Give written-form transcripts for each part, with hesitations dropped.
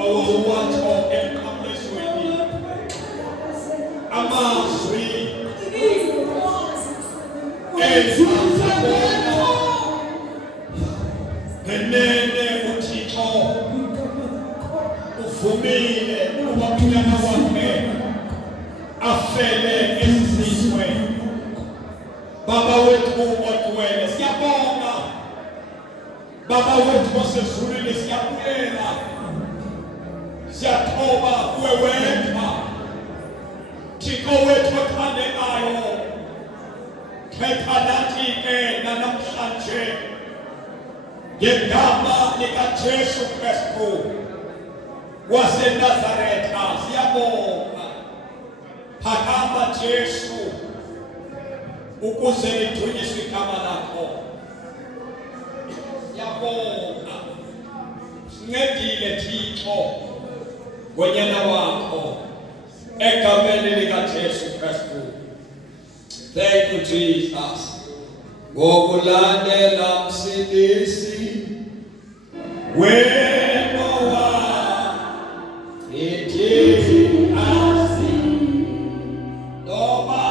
awuwathi emkamesweni amazwi ezizabona ngenene uThixo uvumile ukuba umnyama wakhe afele esizwe. Baba wethu odwele siyabonga, Baba wethu osezulwini siyabulela, siyathoba kuwe wedwa Thixo wethu othandekayo. Khetha nathi ke namhlanje ngegama likaJesu Kristu waseNazaretha siyabonga. Phakama Jesu ukuze lidunyiswe igama lakho. Siyabonga, sincedile Thixo ngonyana wakho egameni likaJesu Kristu. Thank you Jesus. Ngokulandela Msindisi wena ithi asi loba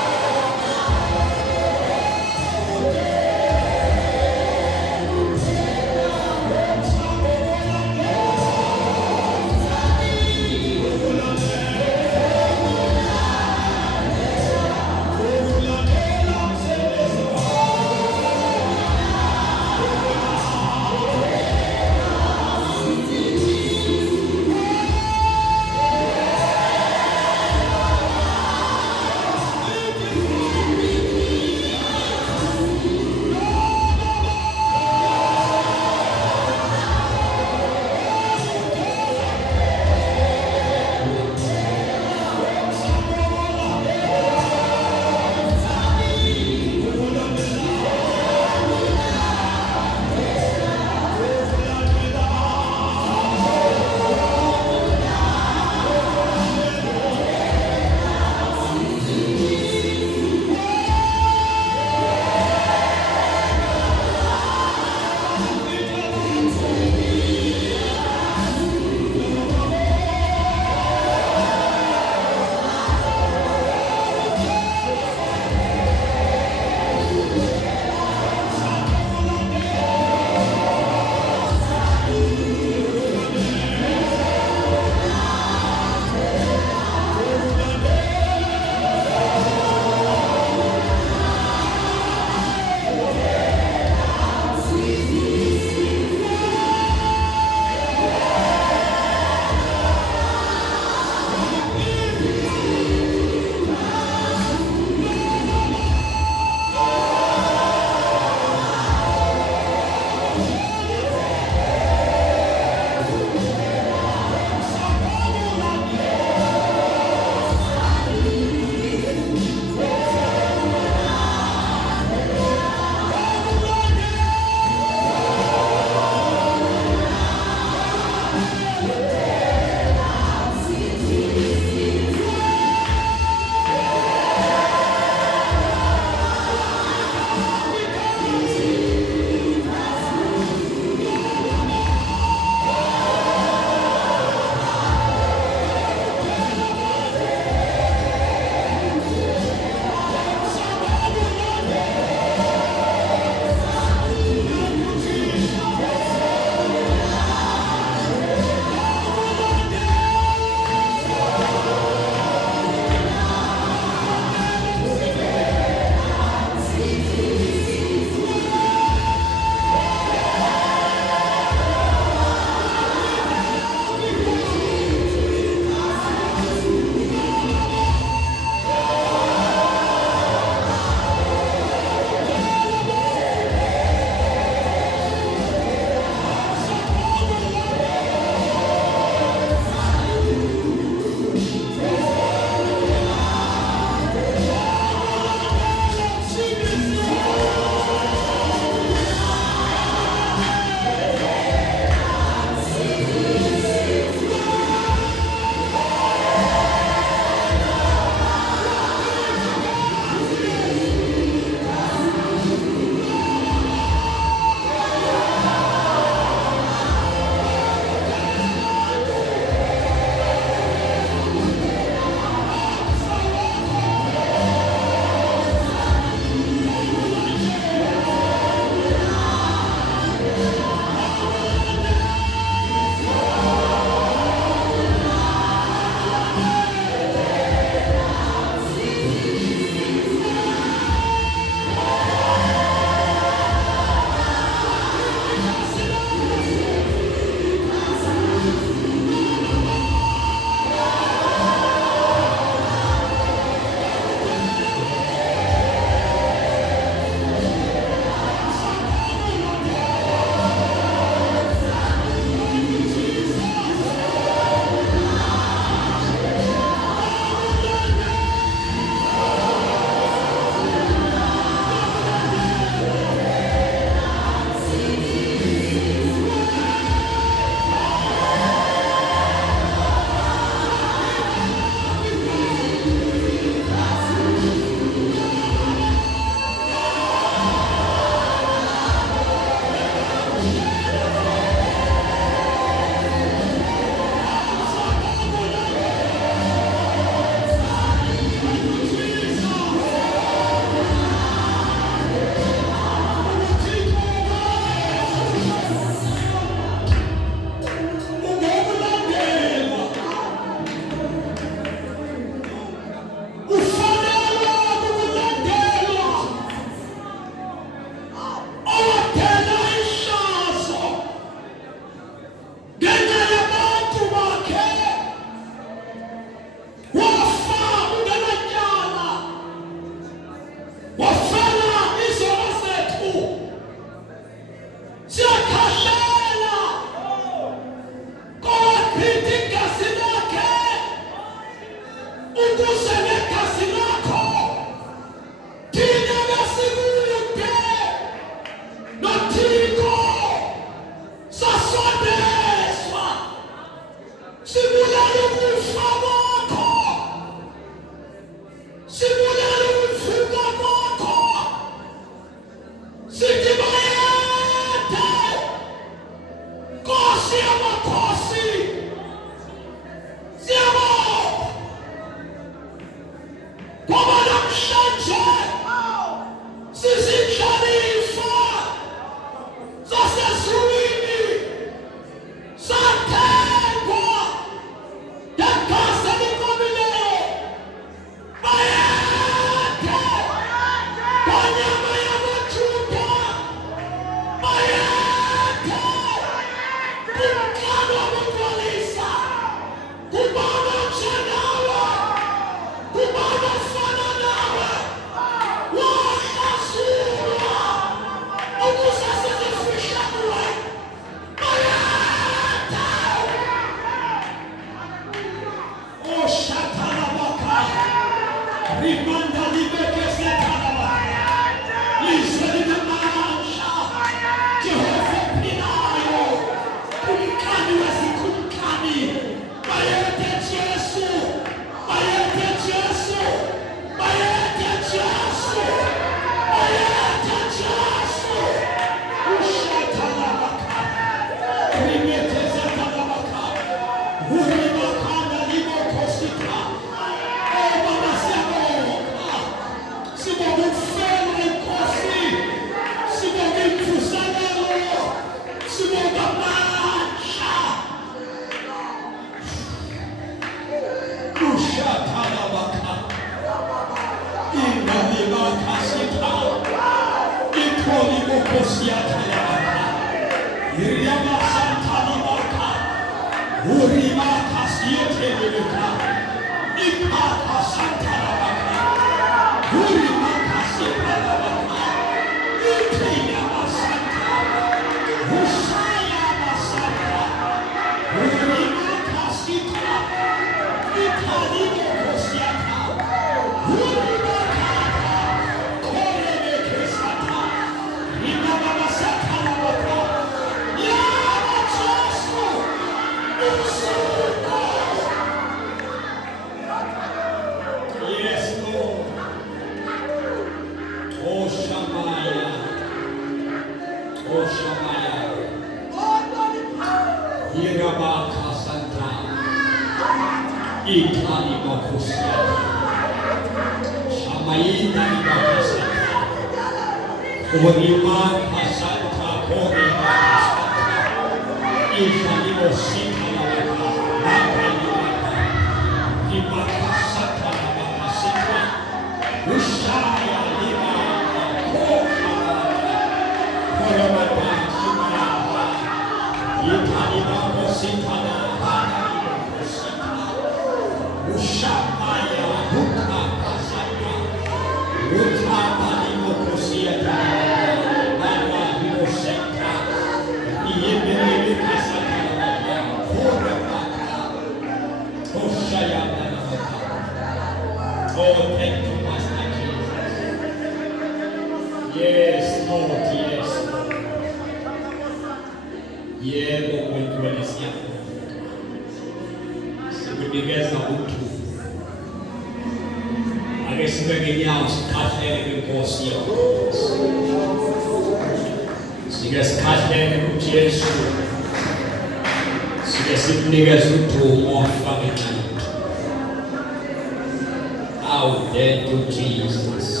Jesus.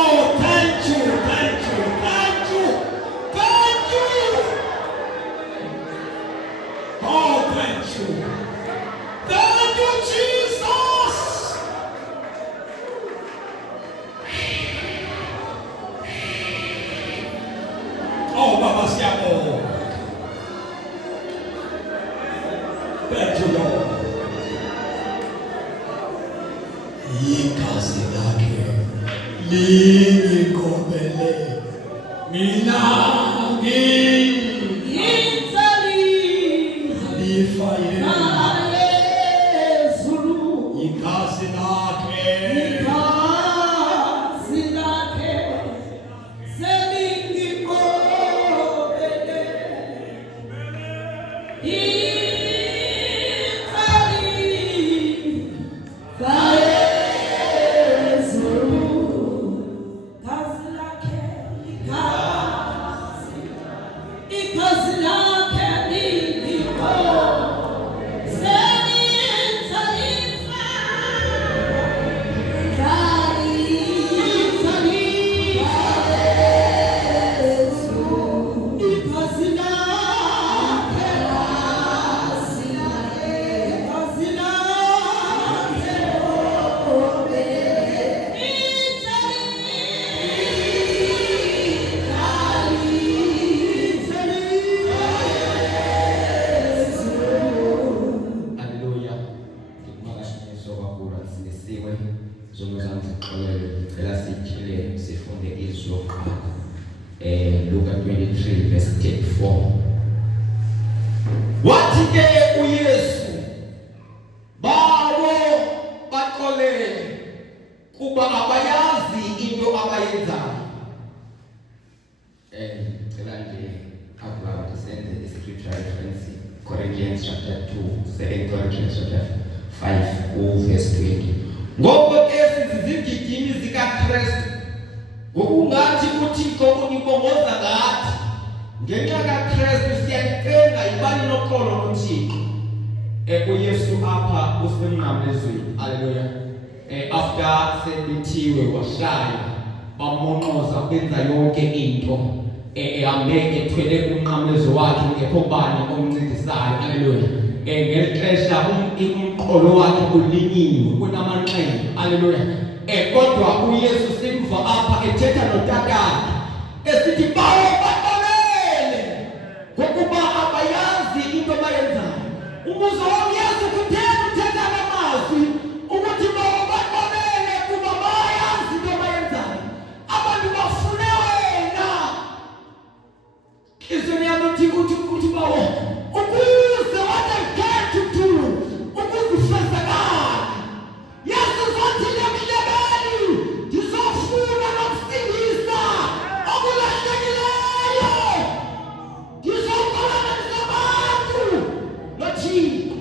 Oh, thank you, thank you, thank you, thank you. Oh, thank you. Thank you, Jesus. Oh, Baba Siamo. Thank you, Lord. Ikazi lake linikopele minangi Itali alifaye Zulu ikazi lake seningi kobele Itali Zulu kazi lake ikazi lake niko Luka 23 verse 34. Wathi ke uYesu bawo baxolele kuba abayazi into abayenzayo. Cela nje akubaba senze iscripture reference Corinthians chapter 2, 2 Corinthians chapter 5 verse 20. Ngoba ke sizizigigimi zikaKristu ngokungathi uThixo unibongoza ngathi ngenxa kaKristu siyacenga ibani nokholo loThixo. uYesu apha usemnqamlezweni. Haleluya. After sebethiwe washaya bamonqoza benza yonke into ehambeke ethwele umnqamlezo wakhe ngekho bani omncedisayo. Haleluya. Ngelixesha umqolo wakhe ulinyiwe kunamanqeba. Haleluya. Kodwa uYesu simva apha ethetha notatana esithi bawo baxolele ngokuba abayazi into abayenzayo. Umuzo woYesu kutheni uthetha namazwi ukuthi bawo baxolele kuba bayazi into abayenzayo. Abantu bafune wena. Izwi yami ukuthi bawo ukuze what I get to do ukuzifezekala. Yesu zothi lemhlabeni ngizofuna nokusindisa okulahlekileyo. Ngizoqala nabantu noThixo.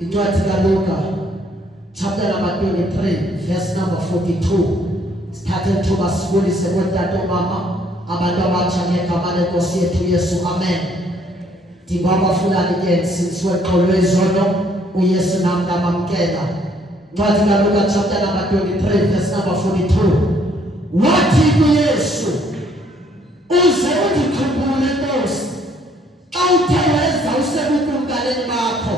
Incwadi kaLuka chapter number 23 verse number 42. Sithathe ithuba sibulise kontatho mama abantu abatsha ngegama lenkosi yethu Yesu. Amen. Dibaba fulani ke sinisiwe qolo izono uYesu nami ndamamkela. Incwadi kaLuka chapter number 23 verse number 42. Wathi kuYesu, uze undikhumbule Nkosi xa uthe weza usebukumkaleni bakho.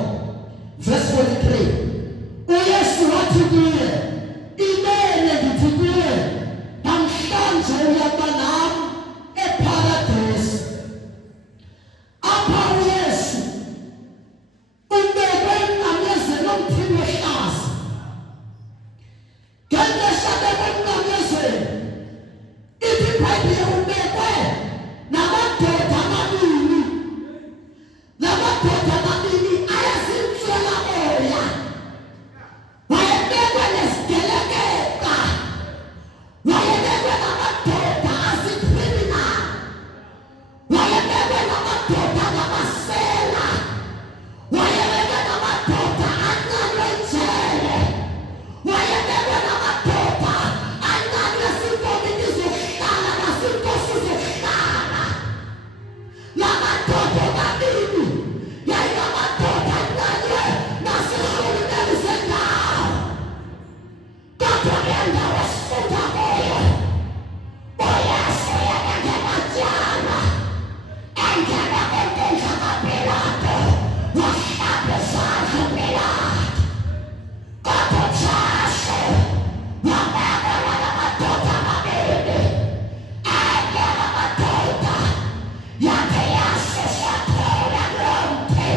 Verse 43. uYesu wathi kuye, imene ndithi kuye, namhlanje uyaba nami eparadesi. Apha uYesu ubekwe emnqamlezweni omthini wehlazo. Ngexesha emnqamlezweni ithi iBhayibhile ubekwe namadoda amabini. La madoda amabini ayazintswela moya. Wayebekwe nesigelekeka. Wayebekwe namadoda azi-criminal. Wayebekwe namadoda ngamasela. Wayebekwe namadoda anqanywe ejele. Wayebekwe namadoda anqanywe ziinkomiti zokuhlala naziinkosi zokuhlala. La madoda omabini yayingamadoda anqanywe nasezulwini zendawo. Kodwa le ndawo esifunda kuyo, uYesu yena ngematyala engena kwenkundla kaPilato wahlamba izandla uPilato. Kodwa uJesu wabekwa nala madoda amabini. Enye yamadoda yakhe yasuswa khona kuloo mthi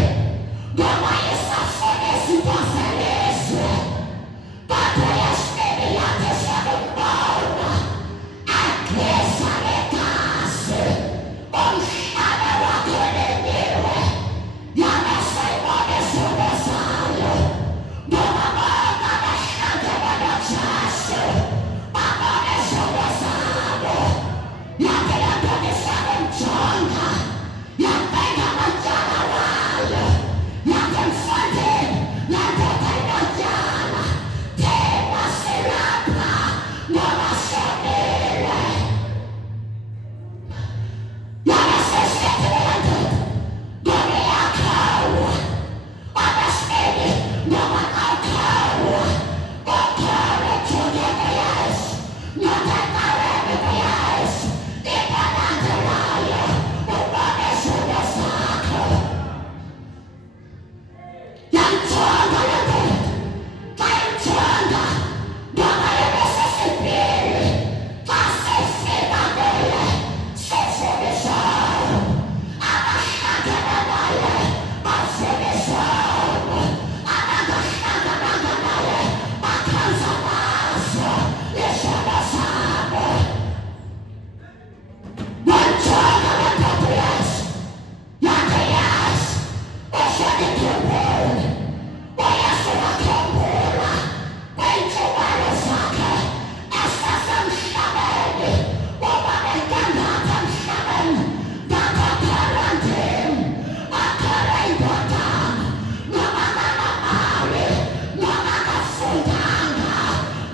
ngoba isafuna izinto zelizwe. Kodwa yesibini yakhe sakumbona egeza ngegazi, umhlaba wakhe ulinyiwe. Yabe seyibona izono zayo ngoba bonke abahlangene noJesu babona izono zabo. Yakhe yabonisa kumjonga, yabheka amatyala wayo. Yakhe mfondini, le ndoda inotyala. Thina silapha ngoba sonile. Yabe sesithi le ndoda, ngoba iyakhawa. Okwesibini, ngoba awukhawa. Ukhawa ujonge kuYesu, ndoda ecaweni kuYesu. Ibalandelayo ubone izono zakho. Yamjonga le ndoda. Xa imjonga ngoba yebesesibhili. Xa sefika kuye sefuna izono. Abahlangana naye bafuna izono. Abangahlangana naye bakhenza ngazo izono zabo. Wamjonga le ndoda uYesu. Yakhe yazi uzondikhumbula. uYesu wakhumbula kwiintshumayelo zakhe esasemhlabeni uba bekengapha emhlabeni. Ngakholelwa ndim, akholwa indodana, noba akanamali, noba akafundanga,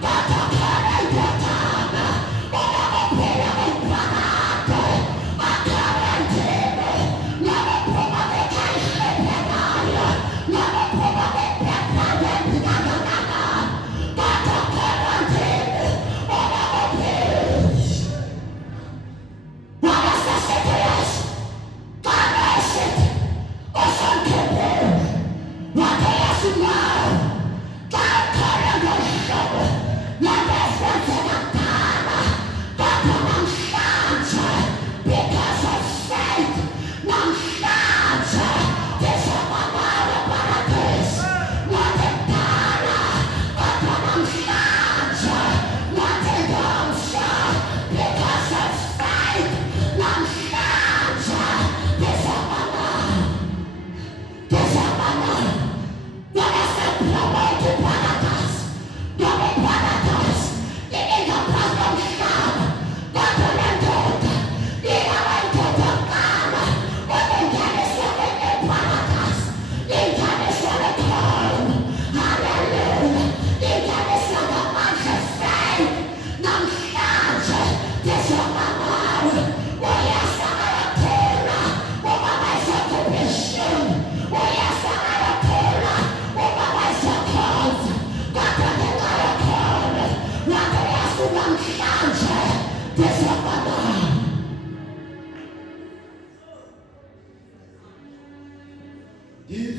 kodwa akholwa indodana. Uba kuphila kwimphakade, akholwa ndim, noba uphuma kwikhaya ehluphekayo, noba uphuma kwiphephandaba embi kangakanani, kodwa akholwa ndim, uba kuphila. Wabe sesithi uYesu, xa besithi uzondikhumbula. Wathi uYesu, no, xa ukholwa ngolu hlobo le nto yenzeka kudala, kodwa namhlanje because of faith, namhlanje ndizoba nawe eparadesi. Wathi kudala, kodwa namhlanje. Wathi ngomso because of faith, namhlanje ndizoba nawe. Ndizoba nawe.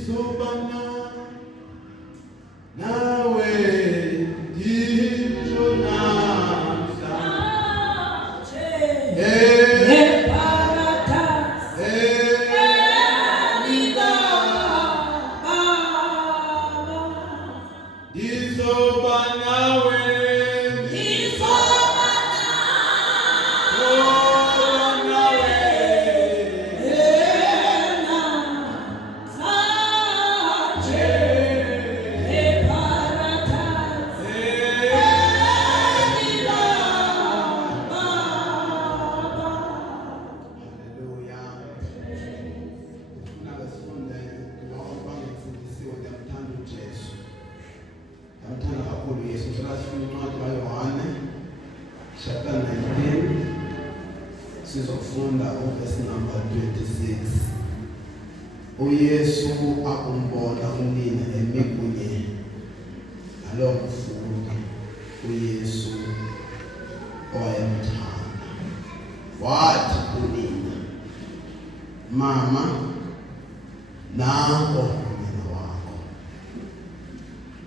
Sobana nawe dijonasa sizofunda uverse number 26. uYesu akumbona unina emi kunye nalo mfundi uYesu owayemthanda. Wathi kunina, mama, nanko unina wakho.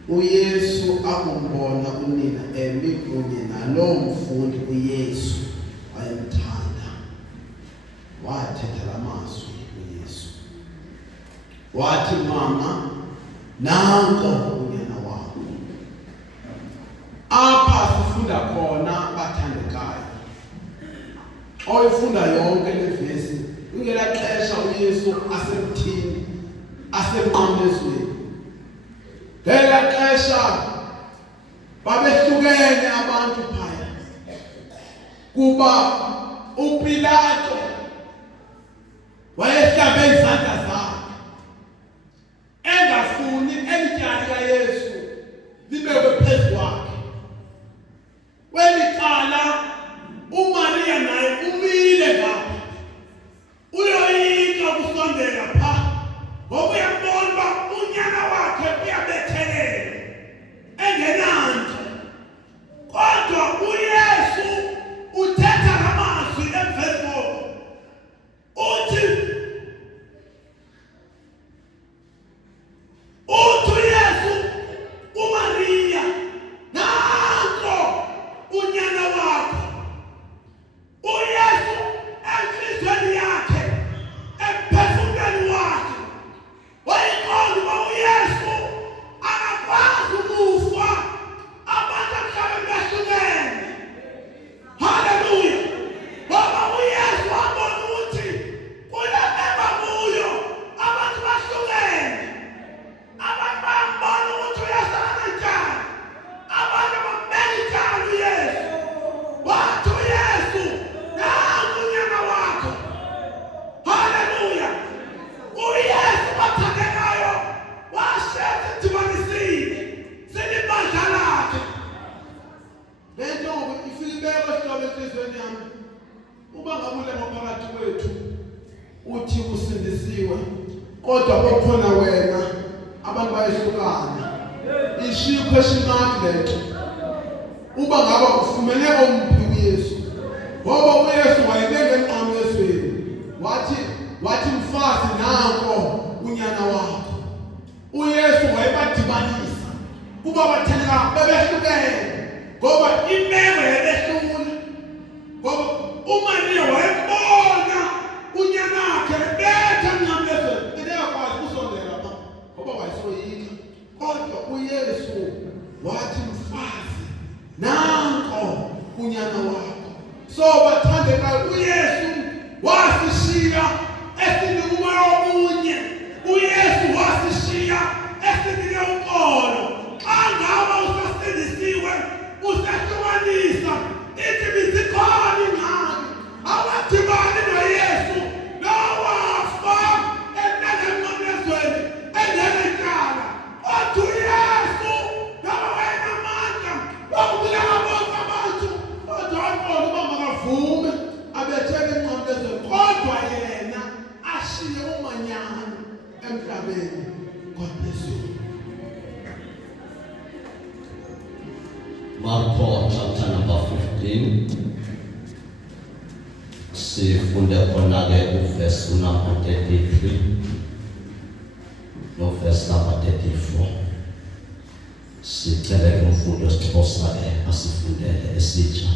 uYesu akumbona unina emi kunye nalo mfundi uYesu owayemthanda. Wathetha lamazwi uYesu. Wathi, mama, nanko unyana wakho. Apha sifunda khona bathandekayo. Oyifunda yonke le vesi, ingela xesha uYesu asemthini, asemnqamlezweni. Ngela xesha babehlukene abantu phaya. Kuba uPilato wayehlambe izandla zakhe, engafuni elityali kaYesu libekwe phezu kwakhe. Welicala uMaria naye umile ngapha, uyoyika ukusondela phaa, ngoba uyambona uba unyana wakhe uyabethelela engenanto. Kodwa uYesu uthetha ngamazwi emveni koko. Uthi uYesu uMaria, nanko unyana wakho. uYesu enhlizweni yakhe, emphefumulweni wakhe, wayiqonda uba uYesu akakwazi ukufa abantu emhlabeni behlukene. Haleluya! Ngoba uYesu wabona ukuthi kulemema kuyo abantu bahlukene. Abantu bayambona ukuthi uYesu akananjani, abantu bambeka icala uYesu. Wathi uYesu, nanku unyana wakho. Haleluya! uYesu wathandekayo washeza edibanisile selibandla lakhe. Le nto ifike ibekwe esihloko enhlizweni yami. Uba ngabe ulema phakathi kwethu uthi usindisiwe, kodwa kukhona wena abantu bayehlukana. Ishiya question mark le nto. Uba ngabe ufumene omphi uYesu, ngoba uYesu wayebeke emnqamlezweni. Wathi mfazi, nanko unyana wakho. uYesu wayebadibanisa kuba bathandeka bebehlukene, ngoba imeko yabehlula. Ngoba uMaria wayembona unyana wakhe bethe emnqamlezweni, engekwazi ukusondela phaa ngoba wayesoyika. Kodwa uYesu wathi, mfazi, nanko unyana wakho. So bathandekayo, uYesu wasishiya esinike umoya omunye. uYesu wasishiya esinike uxolo. Xa ngaba usasindisiwe, usahlukanisa, ithi bizikhona ingxaki. Awudibani noYesu, nowafa emnqamlezweni engenecala. Kodwa uYesu ngoba wayenamandla wokubulala bonke abantu, kodwa waqonda uba makavume abethele emnqamlezweni. Kodwa yena ashiye umanyano emhlabeni. God bless you. Marko chapter number 15. Sifunde khona ke uverse number 33 no verse number 34. Sicela umfundi osixhosa asifundele esitsha.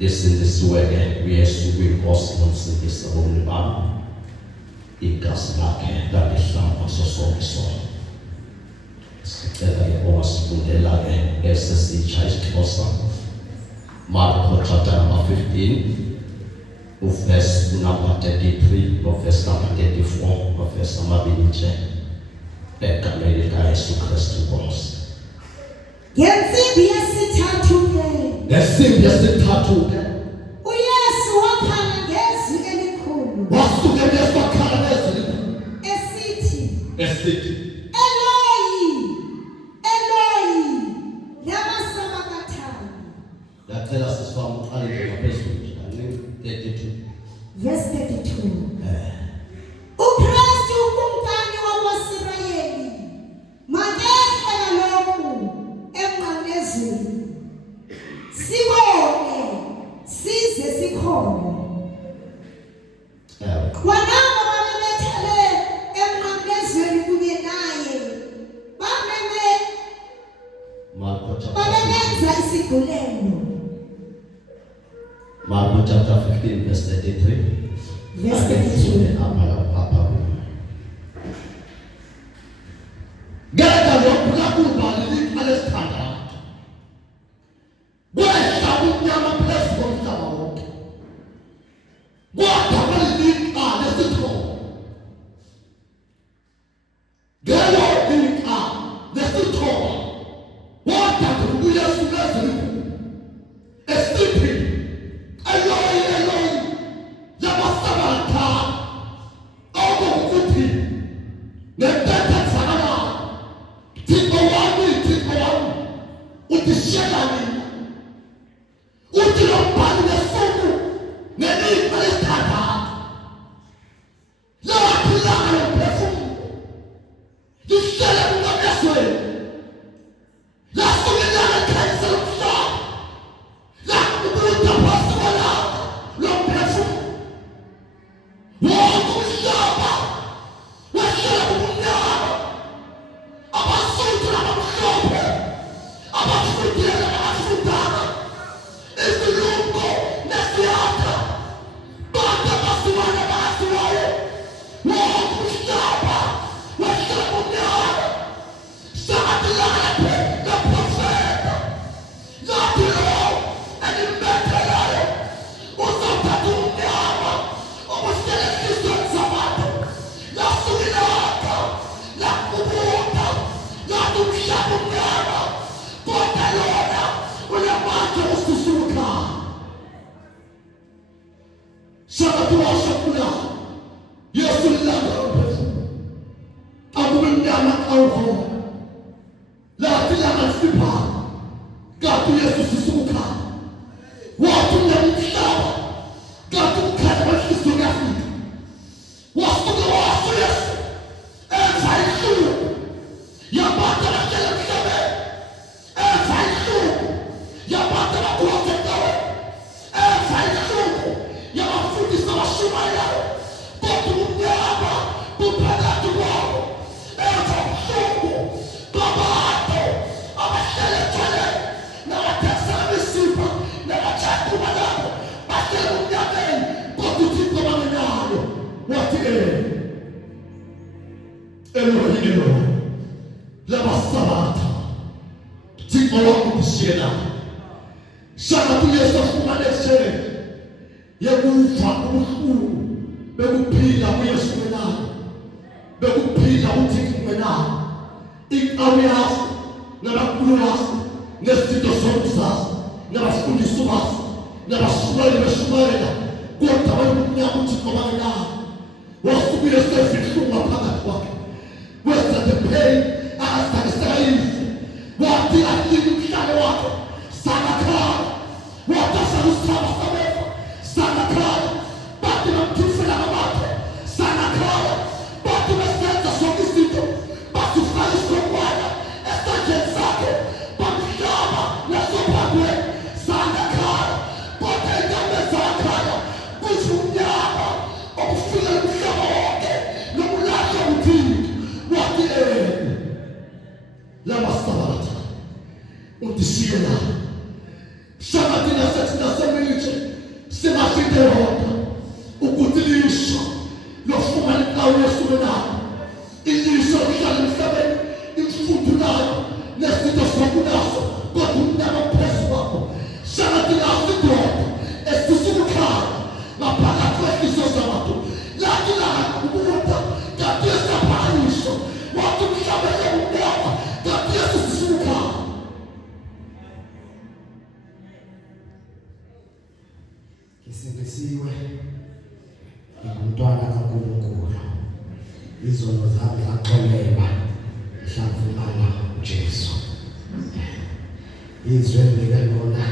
Lesindisiwe uYesu kwinkosi nomsindisi womni bami. Igazi lakhe lalihlamba sonke isono. Sicela owasifundela esitsha isixhosa. Mark chapter number 15, verse number 33, verse number 34, verse number 20. Egameni likaYesu Kristu Nkosi. Ngensimbi yesithathu ke. Ngesimbi yesithathu ke. uYesu wakhala ngezwi elikhulu. Wasuke Yesu wakhala ngezwi elikhulu. Esithi. Eloi, Eloi, lama sabachthani. Ngiyacela sisifamu uqale nje ngaphezulu nje kancane 32. Verse 32. uKristu ukumkani wakwaSirayeli makehlela lokhu emnqamlezweni sibone size sikhona. Kwanabo babemethele emnqamlezweni kunye naye babenza isigulelo. Mark chapter 15 verse 33. Verse 32. Ngeke lokhu kakhulu alesithandathu. Kwehla umnyama phezu komhlaba wonke. Kodwa kweliqa lesithoba. Ngelo liqa lesithoba. Kodwa kuYesu ngezwi esithi Eloi, Eloi, lama sabachthani. Okuthi ngentethe zakala Thixo wami utishiyela mina. Uthi lo mbhali lesuku neliqa lesithandathu. Lathi langa lomphefumulo lihlele emnqamlezweni. Lasuke ilanga likhanyisa lomhlaba. Lakubuda phasi kwelanga lomphefumulo. Wonke umhlaba wehlele ubumnyama. Abasuthi nabamhlophe, abafundile nabafundanga, izilumko nesiyata, bonke abasiwayo nabasiwayo. Wonke umhlaba wehlele ubumnyama. Sabathi ilanga leprofeta lathi lo elimbethelayo uzawuthatha umnyama obuhlele ehliziyweni zabantu. Lasuka ilanga lakubuka lathi umhlaba umnyama, kodwa lona unamandla okususuka. Sabathi washakula Yesu ilanga lomphefumulo akumnyama awukhona. Lathi ilanga lifipha kanti uYesu sisuka. Wathi umhlaba kanti umkhathi wenhliziyo kuyafika. Wasuka wasu Yesu enza inhlungu yabantu abahlala emhlabeni. Enza inhlungu yabantu abakhululekayo. Enza inhlungu yabafundisi abashumayelayo. Kodwa umnyama buphakathi kwabo. Enza inhlungu babantu abahlala ethwaleni nabathekisela imisipha nabatshatuba nabo bahlala umnyameni. Kodwa uThixo bangenayo. Wathi Eloi, Eloi, lama sabachthani. Thixo wami utishiyela. Sabathi uYesu afumanise yekufa ubuhlungu bekuphila uYesu ngenayo. Bekuphila uThixo ngenayo. Iqhawe yakho nabakhulu bakho ngezinto zomzazi nabafundisi bakho nabashumayeli beshumayela. Kodwa wayemnyama uThixo bangenayo. Wasuka uYesu ezinhlungu ngaphakathi kwakhe. Wenza the pain akazithakisayizi. Wathi ahlile umhlane wakhe sangakhaya. Wathi asalusithaba samefa sangakhaya. Bathi bamthifela ngamakhe sangakhaya. Bathi besenza zonke izinto basufaka isikhonkwane esandleni sakhe. Bamhlaba nasophangweni sangakhaya. Kodwa endaweni zangakhaya kuthi umnyama obufika umhlaba wonke nobulahla uThixo. Wathi undishiye la. Shaka thina sethi nasemilitshe singasinde yodwa ukuthi lisho lofumana indawo yesukenayo. Ilisho lihlala emhlabeni imfundo nayo nesitho sokunaso kodwa umntana phezu kwakho. Shaka thina asidoda esisukukhaya ngaphakathi kwefiso zabantu lathi la kubuta kanti esaphanisho wathi umhlabeni ubona kanti esisukukhaya. Ngisindisiwe ngumntwana kaNkulunkulu, izono zami zaxolelwa mhlawumbe uJesu. Izwe ngeke lona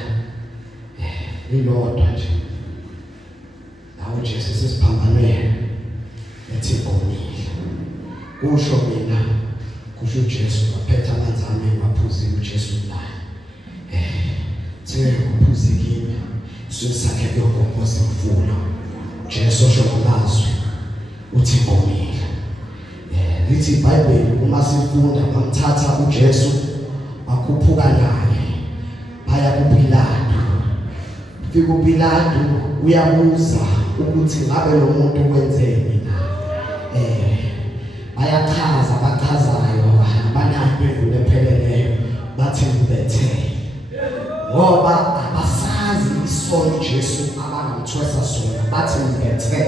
lilodwa nje. Nawe Jesu sesiphambanwe ethi ngomile. Kusho mina, kusho uJesu baphetha amanzi ami baphuzile uJesu naye. Kuphuzikile sisakhe lokho mfula. Jesu osho ngamazwi uthi ngomile. Lithi iBhayibheli uma sifunda bamthatha uJesu bakhuphuka naye baya kuPilato. Fika uPilato uyabuza ukuthi ngabe lo muntu wenzeni na. Bayachaza bachazayo abanampendulo epheleleyo bathi ubethe. Ngoba abasazi isono Jesu abangamthwesa sona bathi ubethe.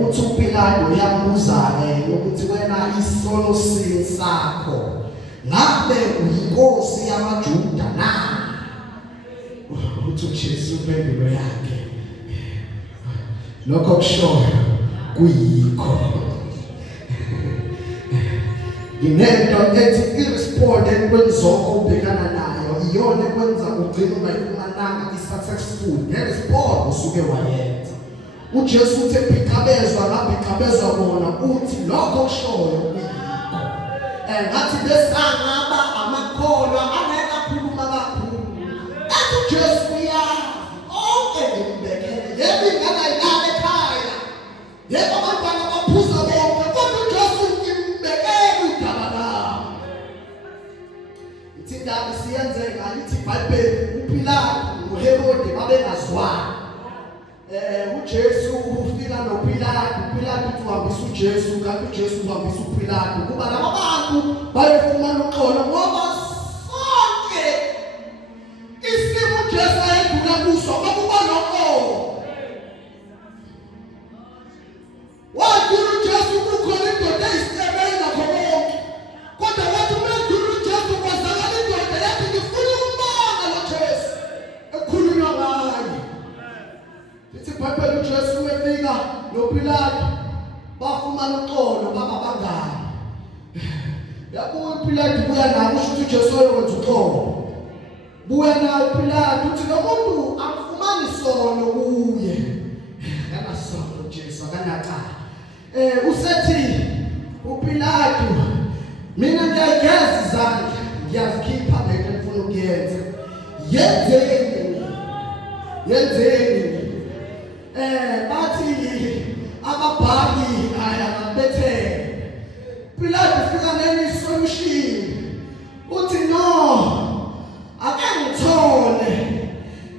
Uthi uPilato uyambuza ukuthi wena isono sini sakho ngabe uyinkosi yamaJuda na? Uthi uJesu impendulo yakhe lokho kushoyo kuyikho. Inento ethi irresponde kwenzoko ubhekana nayo iyona kwenza ugcina ungayifumananga i-successful ngerespond usuke wayenza. uJesu uthe phikabezwa ngabhikabezwa bona uthi lokho kushoyo kuyikho. Ngathi besangaba amakholwa angeke akhuluma kakhulu. Ethi uJesu uyazi onke ngibekele. Yebo ingane ayilale ekhaya. Yebo abantwana baphuza bonke kodwa uJesu ngibekele udaba lami. Ithi ndaba siyenzeka lithi iBhayibheli uPilato noHerode babengazwani. uJesu ufika noPilato. uPilato uthi uhambisa uJesu kanti uJesu uhambisa uPilato kuba laba bantu bayefumana uxolo ngoba sonke isimo uJesu ayedlula kuso kwakuba noxolo. Wadlula uJesu kukhona indoda eyisebenza khonke kodwa wathi uma edlula uJesu kwazakala indoda yathi ngifuna ukumbona lo Jesu ekhulunywa ngaye. Ithi iBhayibheli uJesu wefika noPilato bafumana uxolo baba bangani. Yabuya uPilato buya naye usho ukuthi uJesu wenza uxolo. Buya naye uPilato uthi lo muntu amfumani sono kuye. Akasono uJesu akanaqala. Usethi uPilato mina ngiyageza izandla ngiyazikhipha lento engifuna ukuyenza. Yenzeni. Bathi ababhali ayabethe. Pilato ufika solution. Uthi no, ake ngithole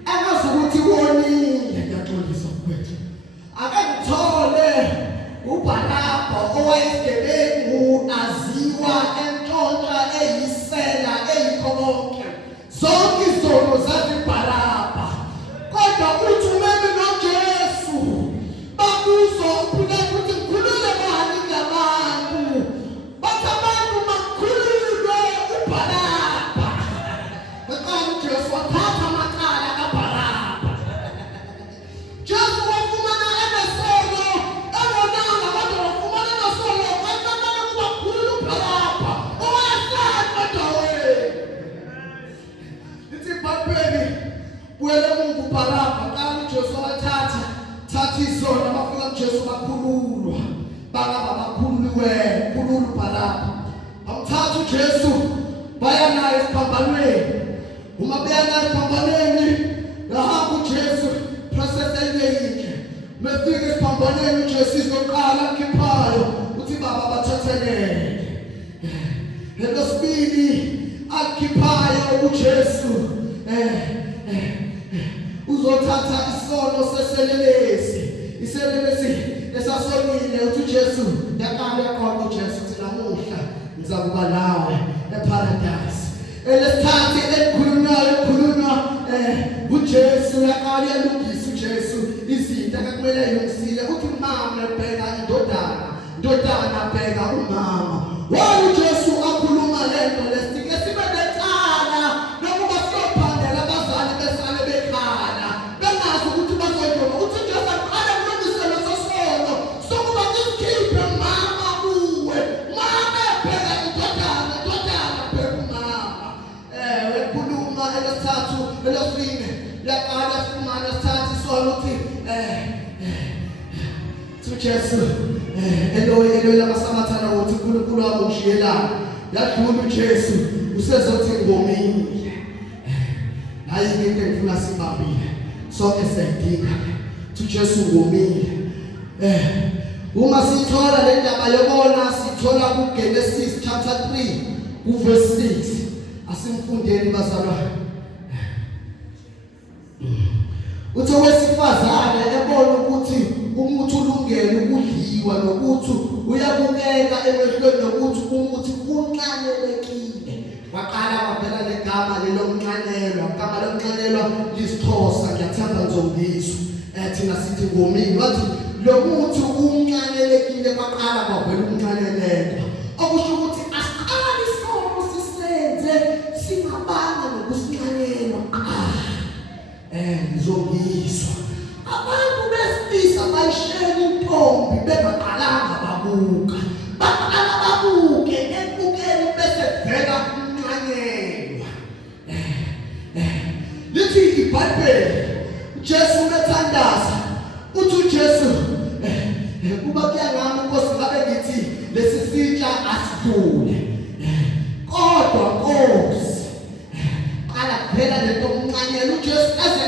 angazi ukuthi wonile. Ngiyaxolisa mfowethu. Ake ngithole uBaraba owayesigebengu aziwa entshontsha eyisela eyikho konke. Zonke izono zaziBaraba. Kodwa uthi umeme noJesu babuzo uPilato ukuthi ngikhulule bani ngabantu. Bathi abantu makhululwe uBaraba. Bekani uJesu wathatha amacala kaBaraba. Jesu wafumana enesono enonanga kodwa wafumana enesono kwafanele ukuba khulula uBaraba owayesana endaweni. Lithi iBhayibheli buyele emuva uBaraba kanti uJesu wathatha izono bafika kuJesu bakhululwa. Bangaba bakhululiwe khulula uBaraba. Bamthatha uJesu baya naye esiphambanweni. Uma beya naye esiphambanweni lahamba uJesu process engeyinhle. Mefika esiphambanweni uJesu izoqala akhiphayo uthi baba bathathelele. Lesibili alikhiphayo uJesu uzothatha isono seselelesi iselelesi esasonile uthi uJesu yakala khona uJesu uthi namuhla ngizakuba nawe eparadise elesithathu elikhulunywa uJesu yakala yalungisa uJesu izinto akakumele yongisile uthi mama ebheka indodana bheka umama wathi uJesu akhuluma lento lesike sibe necala nokuba siyophandela abazali besale bekhala bengazi ukuthi bazoyona uthi Jesu aqala kulungisa leso sono sokuba isikhiphe mama kuwe mama bheka indodana bheka umama wekhuluma elesithathu elesine yaqala sifumana sithathu isono uthi uJesu Eloyi lamasamathana wothi uNkulunkulu wami ungishiyelana yadlula uJesu usezothi ngomile hayi into engifuna sibambile sonke siyadinga uJesu ngomile uma sithola le ndaba yobona sithola kuGenesis chapter 3 verse 6 asimfundeni bazalwane uthi wesifazane ebona ukuthi umuthi ulungele ukudliwa nokuthi uyabukeka emehlweni nokuthi umuthi unqanelekile waqala wavela negama lelomnqanelwa igama lomnqanelwa lisixhosa ngiyathanda ngizongizwa thina sithi ngomini wathi lo muthi unqanelekile kwaqala kwavela umnqanelekwa okusho ukuthi asiqali isono sisenze singabanga nokusinqanelwa ngizongizwa abantu besilisa bayishela intombi bengaqalanga babuka baqala babuke ebukeni bese vela umnqanyelwa lithi iBhayibheli uJesu umethandaza uthi uJesu kuba kuyangami Nkosi ngabe ngithi lesi sitsha asidlule kodwa Nkosi qala kuphela lento umnqanyelo uJesu enze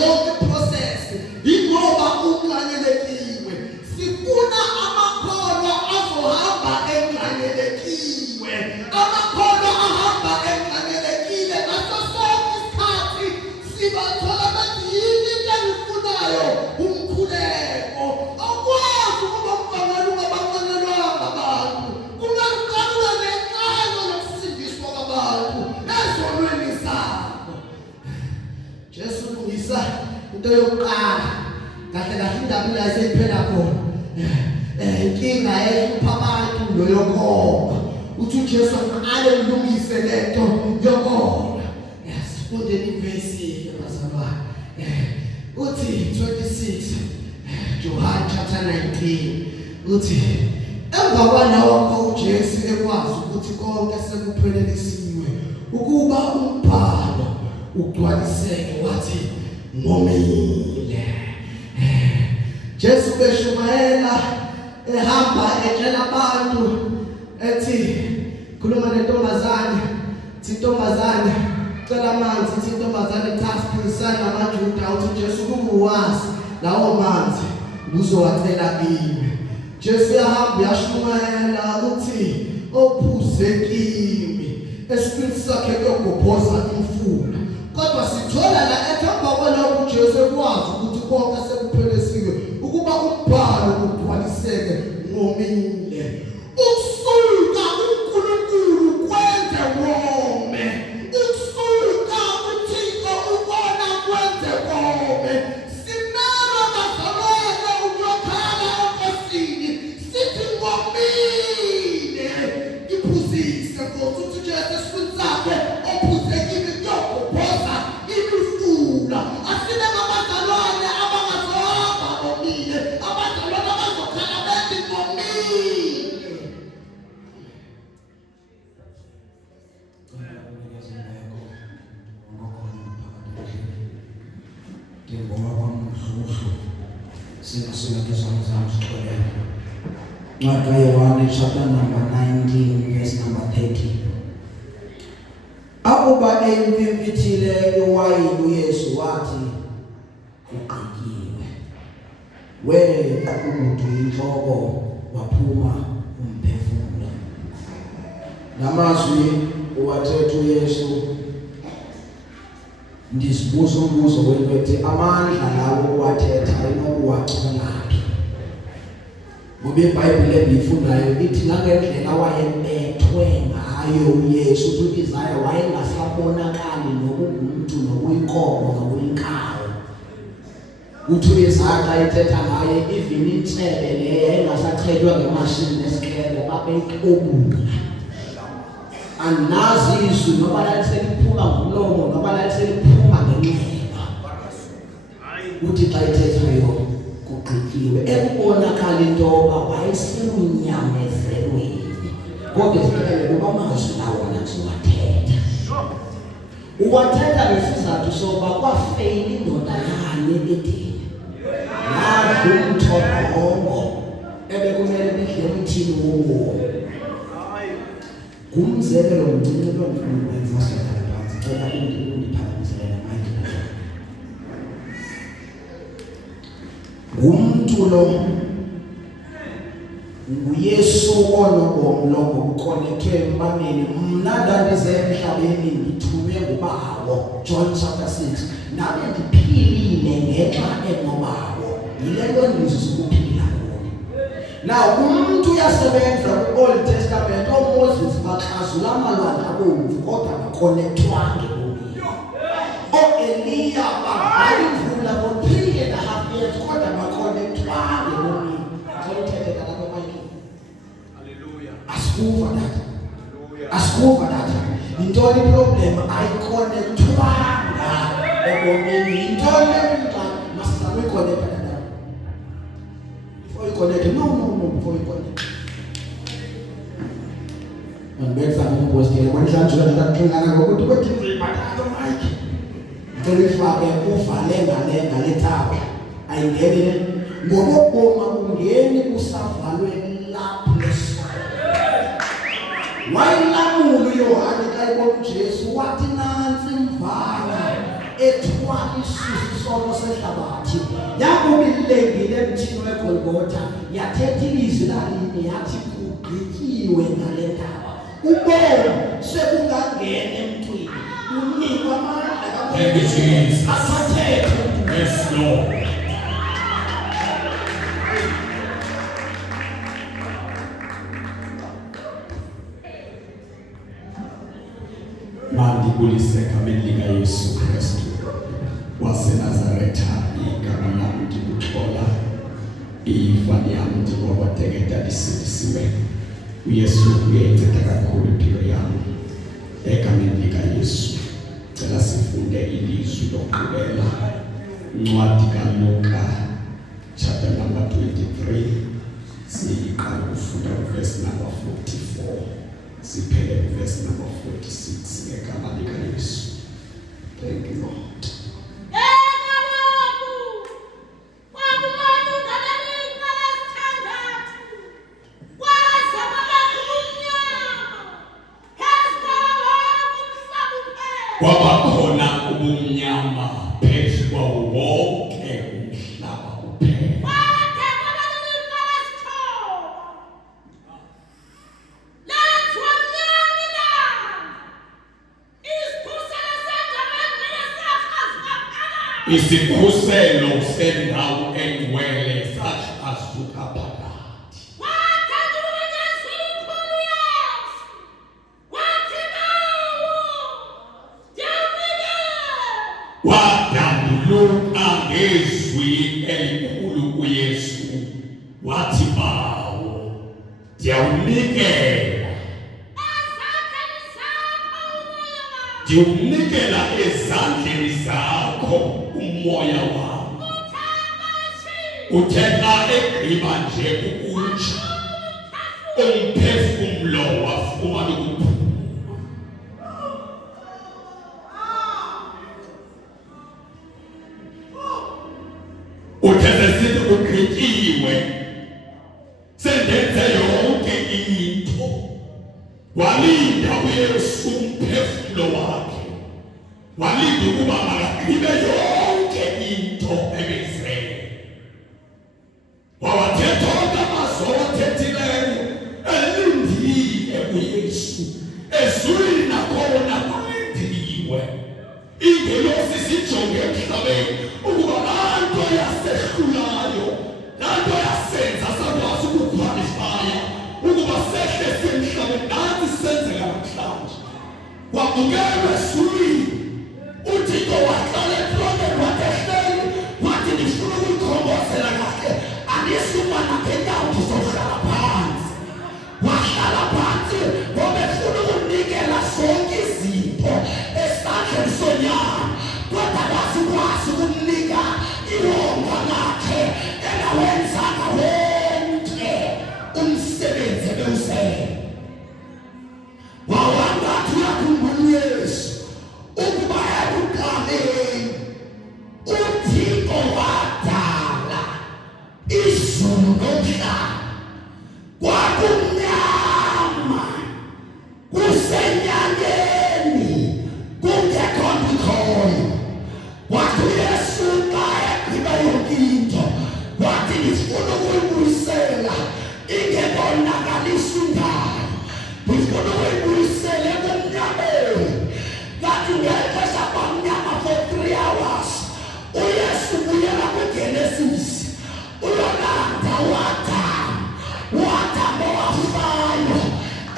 yonke process ingoba unqanyelekiwe sifuna amakhono azohamba enqanyelekiwe amakhono ahamba enqanyelekile ngaso sonke isikhathi sibathola bathi yini into engifunayo umkhuleko akwazi ukuba umfanele ungabanqanyelwanga abantu kungaluqalula nenqalo nokusindiswa kwabantu ezonweni zabo Jesu ulungisa into yokuqala kahle kahle indaba la isephela khona inkinga ehlupha abantu loyokoma uthi uJesu aqale ulungise lento yokoma sifundeni ivesi bazalwane uthi 26 John chapter 19 uthi emva kwalokho uJesu ekwazi ukuthi konke sekuphelelisiwe ukuba umbhalo ugcwaliseke wathi ngomile Jesu beshumayela ehamba etshela abantu ethi khuluma nentombazane intombazane cela amanzi intombazane thasisana namaJuda uthi Jesu kubuwazi lawo manzi uzowacela kimi Jesu yahamba yashumayela uthi ophuze kimi esiphithi sakhe kuyogobhoza imfula kodwa sithola la ethamba kwalokho uJesu ekwazi ukuthi konke sekuphelesiwe ukuba umbhalo ugcwaliseke ngomile ukusuka uNkulunkulu kwenze wome ukusuka uThixo ukona kwenze wome simela bazalwane ukuyokhala enkosini sithi ngomile iphuzise Nkosi uthi Jesu esifuni sakhe ophuze kimi kuyogobhoza imifula asile ngabazalwane abangazohamba ngomile abazalwane abazokhala bethi ngomile Yohane chapter number 19 verse number 30 Akuba emphithile iwayini uYesu wathi uqikiwe weqhudu inhloko waphuma umphefumulo Namazwi wathetha uYesu ndizibuza umbuzo wento ethi amandla lawo wathetha inokuwacholaphi ngoba iBhayibhile endiyifundayo ithi nangendlela wayebethwe ngayo uYesu uthi Isaya wayengasabonakali nokumuntu nokuyinkomo nokuyinkawu uthi Isaya xa ithetha ngaye even intsebe leyo engasachelwa ngemashini nesikele babeyixobula anazi izwi noba laliseliphuma ngomlomo noba laliseliphuma ngenxeba uthi xa ithethayo kugqityiwe ekubonakala into yoba wayeselunyamezelweni kodwa ziphele kuba amazwi lawona nje wathetha ngesizathu soba kwafeyila indoda yane edini ladla umthobongo ebekumele bedlele ithini wowo kumzekelo mncane lo mfundo wenza sokhala phansi cela undiphakamisele manje umuntu lo nguYesu onobomlo ngokuconnectwe embaneni mna ndandize emhlabeni ngithunywe nguBawo John chapter 6 nabe ndiphilile ngenxa enobawo yile nto ndizokuphila kuyo now umuntu uyasebenza ku-Old Testament oMoses baxazula amalwandle abomvu kodwa baconnectwanga ebomini o-Eliya bavala imvula for 3.5 years kodwa baconnectwanga ebomini asikuva data yintoni problem ayiconnectwanga ebomini yintoni masizame uyiconnecta data before you connect before you connect andibekuzama umpostile kwanihlanjula ndataxingana ngokuthi kwethi nzibhatalo mike ntelifake uvalengalenga lethawa ayingeni ngokoboma kungeni kusavalwe lapho wayilamula uYohane xa ebona uJesu wathi nansi imvala ethwa isusu sono sehlabathi yakubilengile emthini weGolgotha yathetha ilizwi lalinye yathi kugqityiwe ngale ndaba ubomi sekungangena emntwini unikwa amandla kaJesu asathethe yes Lord Mandikuliseka belika Yesu Kristu waseNazaretha igama lam ndikuthola ifani yam ndikwabateketa lisilisiwe uYesu uyenceda kakhulu impilo yam egameni likaYesu cela sifunde ilizwi lokugqibela incwadi kaLuka chapter number 23 siqala ukufunda verse number 44 siphele verse number 46 ngegama likaYesu. Thank you Lord. Kwabakhona ubumnyama phezu kwawo wonke umhlaba uphela. Isikhuselo sendawo engcwele sazuka phakathi. Wadanduluka ngezwi elikhulu kuYesu wathi bawo ndiyawunikela ndiyawunikela ezandleni zakho umoya wami uthetha egqiba nje ukutsha umphefumlo wafumana ukuphuma uthezesithi ugqityiwe sendenze yonke into walinda uYesu umphefumlo wakhe walinda ukuba makagqibe yonke into ebizele wawathetha onke amazwi awathethileyo elindile uYesu ezulwini nakhona kulindiwe. Ingelosi sijonge emhlabeni ukuba laa nto yasehlulayo, laa nto yasenza sakwazi ukukhwalifaya ukuba sehle semhlabeni nathi senzeka namhlanje. Wabukelwe ezulwini, uThixo wahlala entloneni watehleli, wathi ndifuna ukuyikhongozela kahle, andisuma nakenyawo ndizohlala phansi. Wahlala phansi ngoba efuna ukunikela zonke izinto esandleni sonyana, kodwa akazikwazi ukumnika iwonga lakhe engawenzanga wonke umsebenzi ebewusenza. Wawangathi uyakhumbula uYesu ukuba ekuqaleni uThixo wadala izulu nomhlaba, kwakumnyama kusenyangeni kungekho nto ikhoyo. Wathi uYesu xa egqiba yonke into wathi ndifuna ukuyibuyisela ingebonakalisi ndawo, ndifuna ukuyibuyisela ebumnyameni. Kanti ngexesha kwamnyama for 3 hours uYesu buyela kwiGenesis uyolanda wathamba wafayo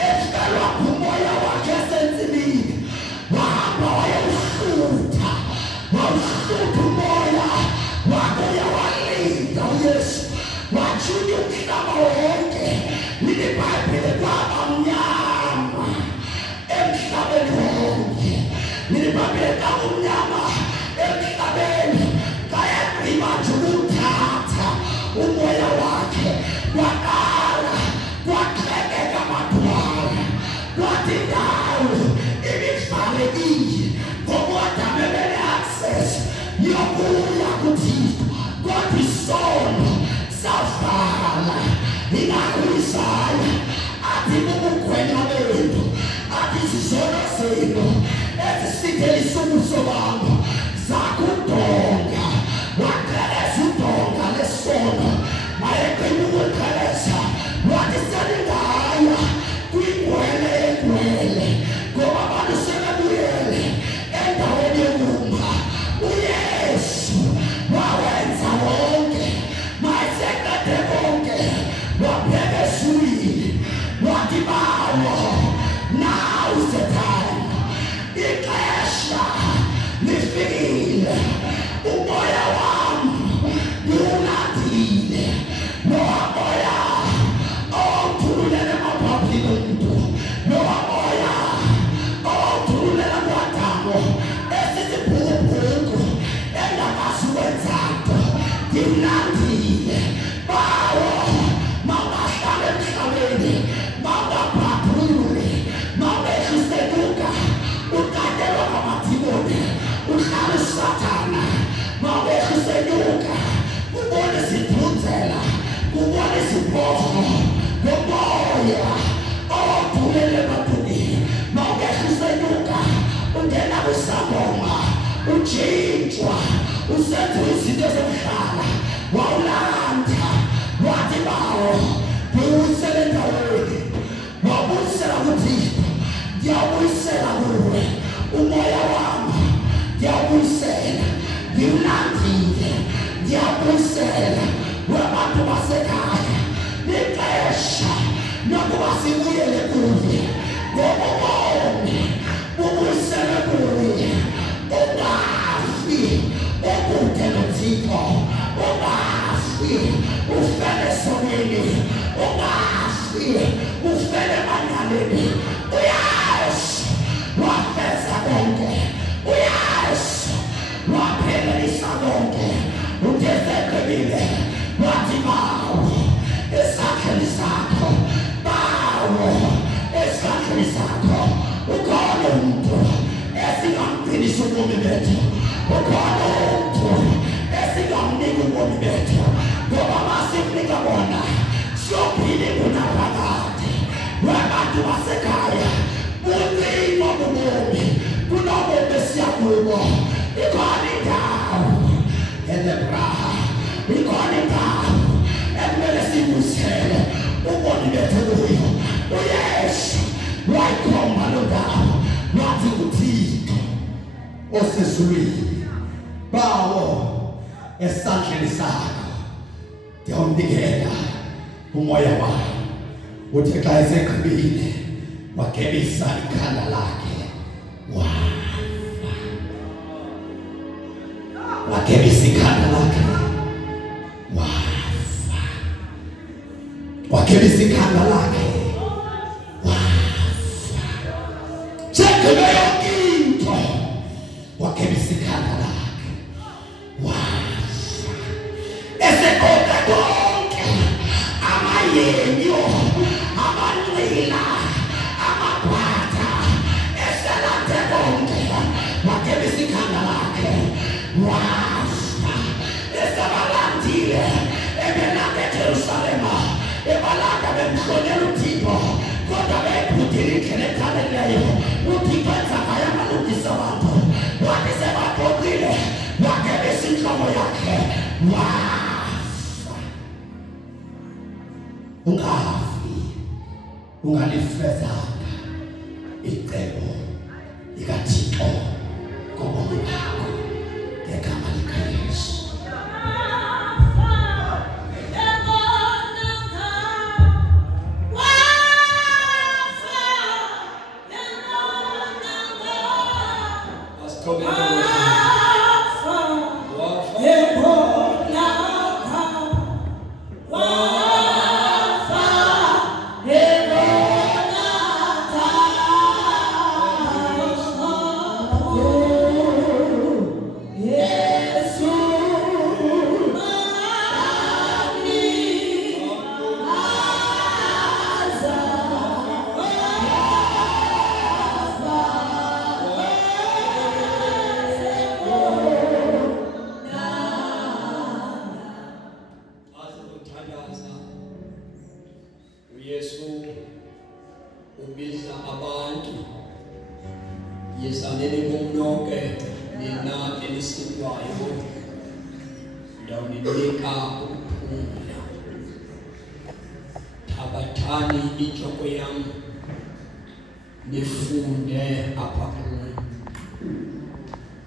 efelwa ngumoya wakhe esentsimini, wahamba wayewuhlutha umoya wabuya walinda uYesu, watshunya umhlaba wonke. LiBhayibhile kwaba mnyama emhlabeni wonke, LiBhayibhile kwakumnyama emhlabeni. Kayagqiba nje ukuthatha umoya wakhe, kwaqala kwaqhekeka amadwala, kwathi indawo ibivalekile ngoba uAdam ebene-access yokuya kuThixo, kodwa isono savala. Ingakho uIsaya athi bubugwenya benu, athi izizono zenu ezisithelisa ubuso bami zakudonga. Waqheleza udonga lesono, mayeqina ukuqheleza wathi selingaya kwingwele yengwele ngoba abantu sebebuyele endaweni yokuma. uYesu wawenza wonke, mayeseqede konke wabheka ezulwini wathi bawo, now is the time, ixesha lifikile, umoya wami ngiwulandile. Lowa moya owawuthululela emaphaphini omuntu, lowa moya owawuthululela kuAdamu esizibhukuبhuku engakazi ukwenza nto, ngiwulandile. Bawo mawungahlala emhlabeni, mawungabhabhuli, mawungehlisenyuka uqadelwa ngamadimoni, uhlala uSathana, mawungehlisenyuka ubone izidunzela, ubone izibhozo ngomoya owawuthulele ebantwini. Mawungehlisenyuka ungena kwisangoma, utshintshwa usenziwa izinto zomhlaba. Wawulanda wathi bawo ngiwubuyisela endaweni, wabuyisela kuThixo. Ngiyawubuyisela kuwe umoya wami, ngiyawubuyisela, ngiwulandile, ngiyawubuyisela webantu basekhaya. Lixesha lokuba sibuyele kuye ngoba ubone bubuyisele kuye. Ungafi okude noThixo, ungafi ufele esonweni, ungafi ufele emanyaleni. uYesu wafeza konke, uYesu waphelelisa konke. Uthezekile wathi bawo esandleni sakho, bawo esandleni sakho. Ukhona umuntu esingamqinisa ubomi bethu, ukhona umuntu esingamnika ubomi bethu, ngoba masimnika bona siyophila kunaphakade. Webantu basekhaya bunzima bubomi kunobomi esiya kubo. Ikhona indawo elebraha, ikhona indawo ekumele sibuyisele ubomi bethu kuyo. uYesu wayikhomba lo ndawo. osezulwini bawo esandleni sakho ndiyawunikela umoya wakho uthi xa eseqhubile wagebisa ikhanda lakhe wagebisa ikhanda lakhe wagebisa ikhanda lakhe njengebe yonke into wagebisa ikhanda lakhe eseqoqa konke amayenyo amanqila amaphatha eselaphe konke wagebisa ikhanda lakhe esabalandile ebelapha eJerusalema ebalanda bemhlonela uThixo kodwa bephutile indlela ethaleleyo uThixo enza ngayo amalungisa abantu wathi sebabhoqile wagebisa inhlobo yakhe ungafi ungalifezanga icebo likaThixo ngobomi bakho ngegama likaYesu.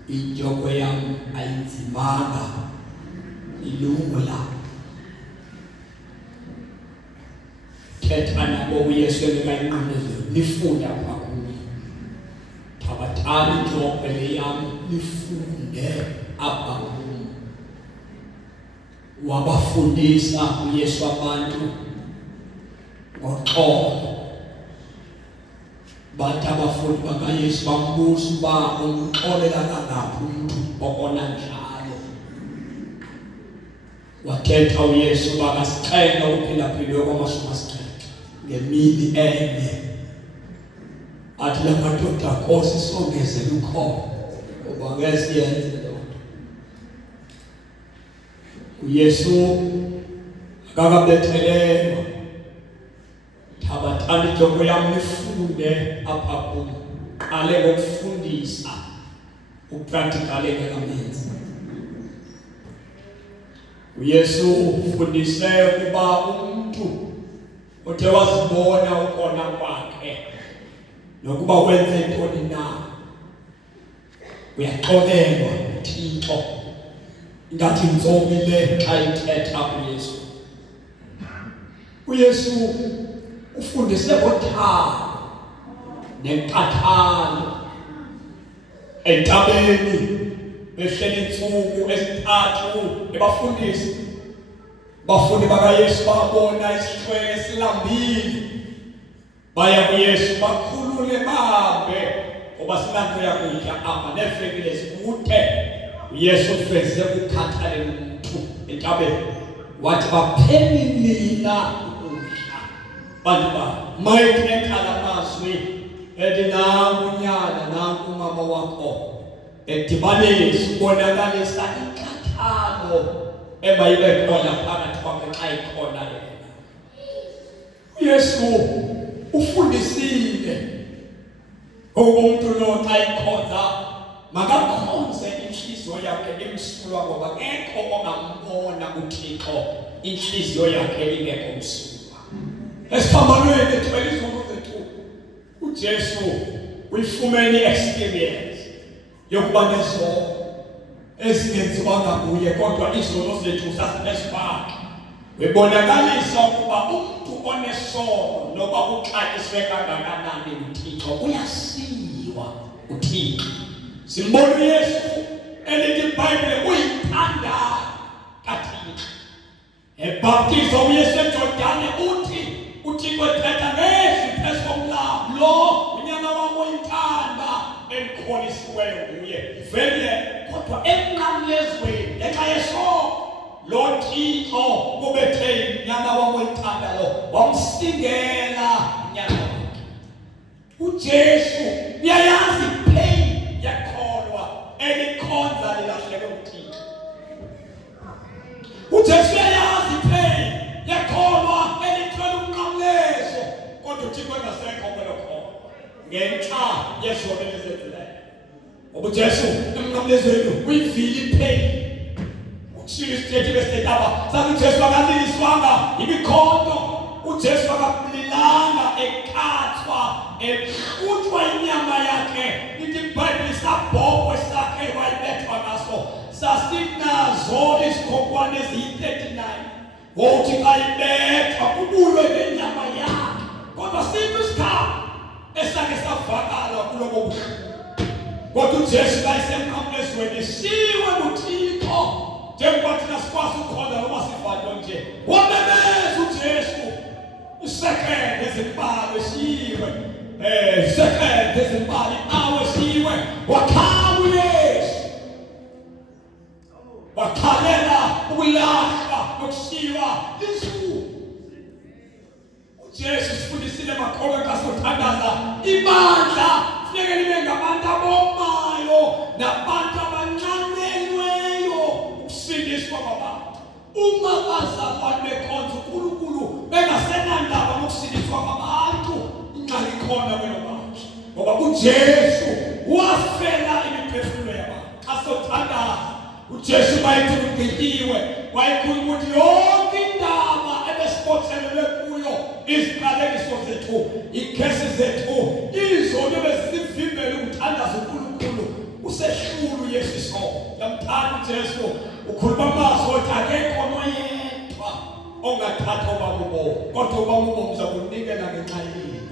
Injoko yam ayinzimanga ilungula thetha nabo uYesu engekayinqamezeli nifunde apha kuyo thabathani injoko yam nifunde apha kuyo wabafundisa uYesu abantu ngoxolo bathi abafundi bakaYesu bambuza uba umxolela kangaphi umntu okona njalo wathetha uYesu uba kasixhenxe ukuphindaphindwe kwama-70 ngemini enye athi la madoda Nkosi songezele ukhona ngoba ngeke siyenze loo nto. uYesu akakabethelelwa thabathani injoko yam nifunde apha kum qale ngokufundisa upractically ngekamenzi. uYesu ufundise ukuba umuntu othe wazibona ukona kwakhe nokuba wenze ntoni na uyaxolelwa uThixo ngathi intsomi le xa ithetha uYesu. uYesu ufundise ngothando nenkathalo entabeni behleli intsuku ezintathu ebafundisa. Bafundi bakaYesu babona isihlwele esilambile baya kuYesu bakhulule bahambe ngoba sinanto yakutya apha neefekile zikude. uYesu ufeze ukukhathalela umuntu entabeni wathi bapheni nina ukudla bantu ba mayithetha la mazwi ethi nangu unyana nangu umama wakho edibanisa ubonakalisa inkathalo ebayibe khona phakathi kwakhe xa ikhona yena. uYesu ufundisile umuntu lo xa ikhonza makakhonze inhliziyo yakhe imsulwa ngoba ngekho ongambona uThixo inhliziyo yakhe ingekho msulwa. Esiphambanweni ethu uJesu uyifumene experience yokuba nesono ezingenziwanga nguye, kodwa izono zethu zasiphezu kwakhe. Bebonakalisa ukuba umuntu onesono noba uxatyiswe kangakanani uThixo uyasiwa uThixo. Simbona uYesu elithi iBhayibhile uyithandayo kaThixo. Ebhaptiza uYesu eJordani uthi uThixo ethetha ngezwi phezu komlambo, lo unyana wam oyinthanda elikholisiweyo nguye. Vele kodwa emnqamlezweni ngenxa yesono lo Thixo kubethe unyana wam oyinthanda lo wamsingela unyana wakhe. uJesu uyayazi ipain yakholwa elikhonza lilahleke uThixo. uJesu uyayazi ipain yakholwa elithwele umnqamlezo, kodwa uThixo engasekho kwelo kholo ngenxa yesono elizenzileyo. Ngoba uJesu emnqamlezweni uyivile ipain. Siyisithethi besetaba sathi uJesu akaliliswanga imikhonto, uJesu akabulilanga ekhathwa eqhutshwa inyama yakhe. Lithi iBhayibhile isabhokwe sakhe wayibethwa ngaso sasinazo izikhonkwane eziyi-39. Wothi xa ibethwa kubulwe ngenyama yakhe, kodwa sikho isikhawu esake savakala kulobo buhlungu. Kodwa uJesu xa esemnqamlezweni siwe nguThixo, njengoba thina sikwazi ukukhonza noma sivanto nje. Wamemeza uJesu isekende ezimbalwa esiwe, isekende ezimbalwa awe esiwe, wakhala uYesu, wakhalela ukulahlwa nokushiywa lizuku. uJesu sifundisile makholwa xa sothandaza ibandla funeke libe ngabantu abomayo nabantu abanqanelweyo ukusindiswa kwabantu. Uma bazalwane bekhonza uNkulunkulu bengasenandaba nokusindiswa kwabantu, ingxaki ikhona kwelo bantu. Ngoba uJesu wafela imiphefumulo yabantu. Xa sothandaza uJesu bayithi ugqityiwe, wayikhuluma ukuthi yonke indaba ebesibotshelelwe kuyo, iziqalekiso zethu, ikhesi zethu, izono ebezisivimbela ukuthandaza uNkulunkulu, usehlula uYesu isono. Yamthanda uJesu, ukhuluma amazwi othi akekho noyedwa ongathatha obam ubomi, kodwa obam ubomi uzabunikela ngenxa yenu.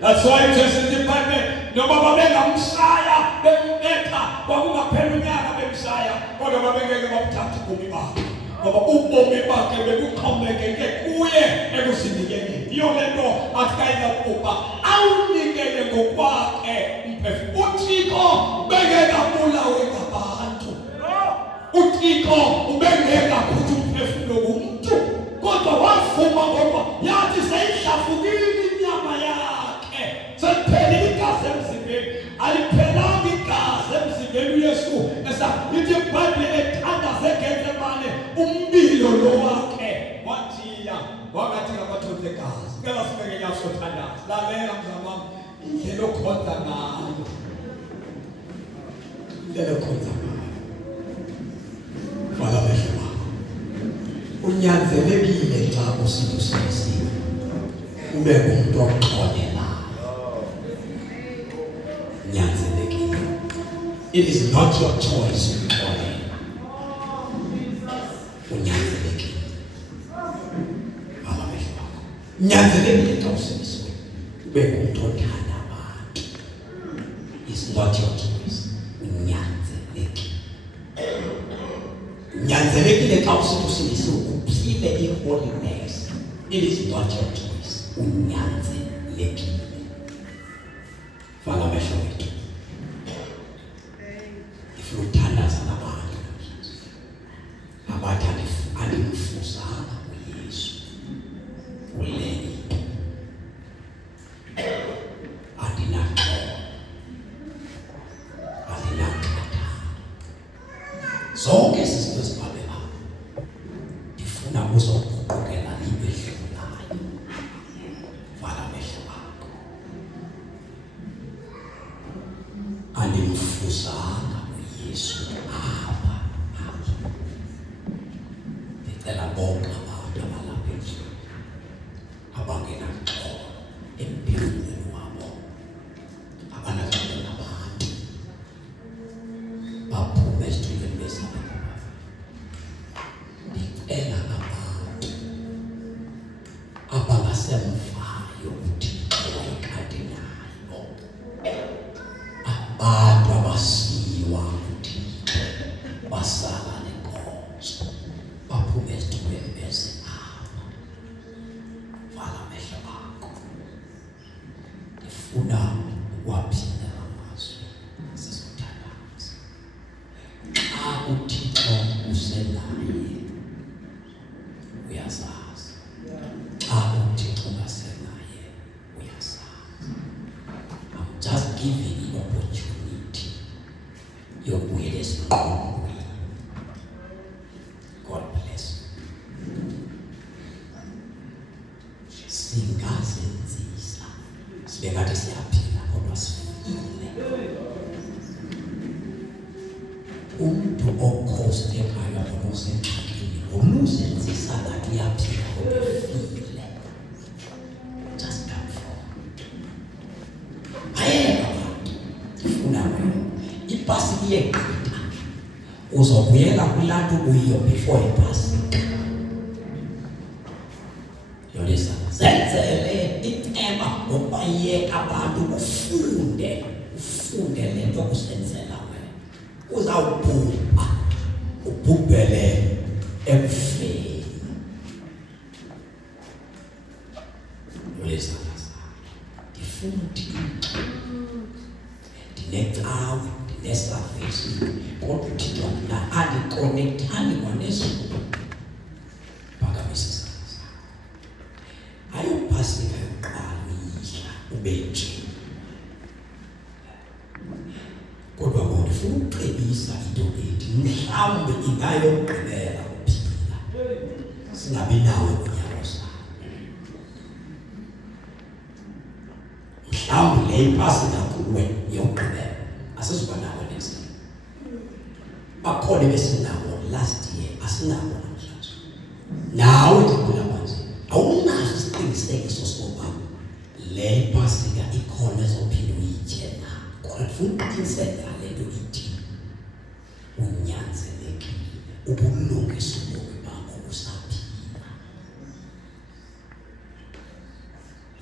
That's why uJesu in the Bible, noba babengamshaya bembetha kwakungaphela unyaka bemshaya, kodwa babengeke babuthathe ubomi bakhe, ngoba ubomi bakhe bebuxhomekeke kuye ekuzinikeni. Yiyo le nto athi xa izabhubha awunikele ngokwakhe umphefumulo. uThixo ubengekabulawe ngabantu, uThixo ubengekakhutshi umphefumulo kumntu, kodwa wavuma ngoba yathi seyihlafukile inyama yakhe, seliphelile igazi emzimbeni. Aliphelanga igazi emzimbeni uYesu lithi iBhayibhile ethandaze Getsemane umbilo lo wakhe wathiya wakathi ngamathontsi egazi. Ngeke sibeke nyawo sothandaza. Lalela mzamam, indlela okhonza ngayo, indlela okhonza ngayo, vala amehlo wakho. Unyanzelekile xa usithi usindisiwe ube ngumntu oxolelayo. Nyanzelekile. It is not your choice ukuxolela. Unyanzelekile. Vala amehlo wakho. Nyanzelekile xa usindisiwe ube ngumntu othanda abantu. It's not your choice. Unyanzelekile. Nyanzelekile xa usithi usindisiwe uphile i-holiness. It is not your choice. Unyanzelekile. Vala amehlo wethu. If uthandaza nabantu abathi andimfuzanga uYesu kule into, andinaxolo, andinankathalo, zonke ezi zinto zibhalwe apha, ndifuna uzoguqukela libedlulayo. Vala amehlo wakho. Andimfuzanga uYesu apha. Ndicela bonke abantu abalapha endlini abangenaxolo empilweni wabo, abanaxolo nabantu, esemvayo uThixo wayekade nayo. Abantu abasiwa uThixo basala nenkonzo baphume esithubeni bese apha. Vala amehlo akho. Ndifuna ukwaphinda amazwi sesithandaza. Xa uThixo usenaye uyazazi. Xa uThixo ungasenaye uyazazi. I'm just giving you opportunity yokubuyelela esiqongweni. God bless you. Singazenzisa sibe ngathi siyaphila kodwa sifile. Umuntu okhostekayo onosengxakini oluzenzisa ngathi uyaphila kodwa ufile. Just come forward. Ayeka ufuna wena ipasi iyegqitha uzobuyela kulapho uyiyo before ipasi. Yolisa zenzele ithemba ngobayeka abantu ufunde lento kusenzela wena. Uzawubhubha ubhubhele ekufeni. Yolisa ndifuna uThixo ndinecawe ndinesavisi kodwa uThixo na andikonekthani kwanesiko phakamisa. Ayopasika yokuqala uyihla ube nje. Kodwa ngifuna ukucebisa into ethi mhlawumbe ingayokugqibela ukuphila singabi nawe unyaka ozayo. Mhlawumbe le ipasika kuwe yokugqibela asizuba nawe next year. Bakhona besinawo last year asinabo namhlanje. Nawe ndikula manje awunaso isiqinisekiso sokuba le pasika ikhona ezophinda uyitye na. Kodwa ndifuna uqiniseka le nto ithi unyanzelekile ubulungisa ubomi bakho usaphila.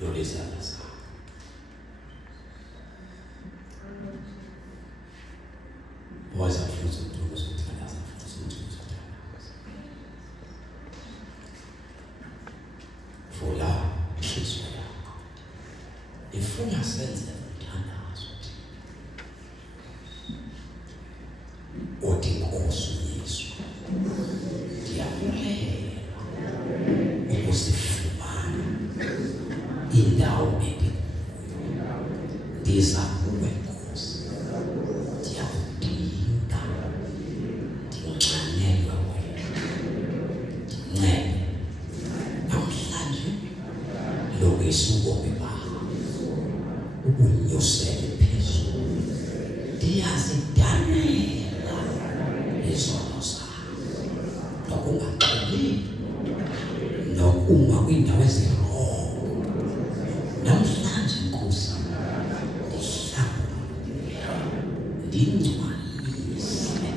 Yolizana zakho. Waza futhi udumo zokuthandaza futhi udumo zokuthandaza. Vula inhliziyo yakho. Ifuna senze umthandazo. Othi Nkosi Yesu. Ndiyakulela ukusifumana indawo endikuyo. Ndiza kuwe Nkosi. Ndiyakudinga. Ndinxanelwe wena. Ndincede. Namhlanje lokisa ubomi bakho ubunyusele phezulu. Ndiyazidanela izono zakho nokungaxoleli nokuma kwiindawo ezirongo. Namhlanje Nkosi ndihlambulule ndingcwalise